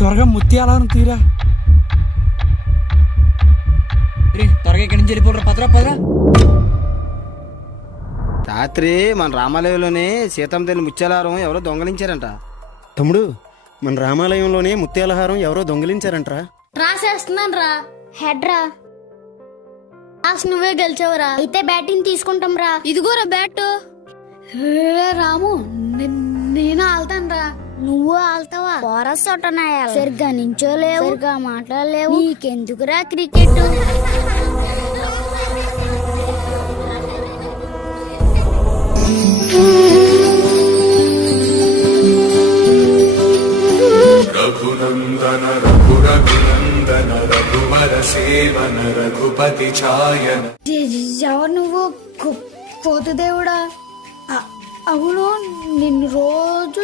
త్వరగా ముత్యాలను తీరా. త్వరగా ఇక్కడి నుంచి వెళ్ళిపోరా, పదరా పదరా. రాత్రి మన రామాలయంలోనే సీతమ్మ తల్లి ముత్యాలహారం ఎవరో దొంగలించారంట. తమ్ముడు, మన రామాలయంలోనే ముత్యాలహారం ఎవరో దొంగిలించారంట్రా. రాసేస్తున్నాను రా. హెడ్ రా, నువ్వే గెలిచావురా. అయితే బ్యాటింగ్ తీసుకుంటాం రా. ఇదిగోరా బ్యాట్. రాము, నేను ఆల్తాను రా. నువ్వు ఆల్తావా? ఫారెస్ట్ సరిగ్గా నించోలేవు, సరిగ్గా మాట్లాడలేవు. నీకెందుకురా క్రికెట్? రఘునందన రఘురఘునందన రఘువర సేవన రఘుపతి ఛాయన. ఎవరు నువ్వు? కోతు దేవుడా? అవును, నిన్ను రోజు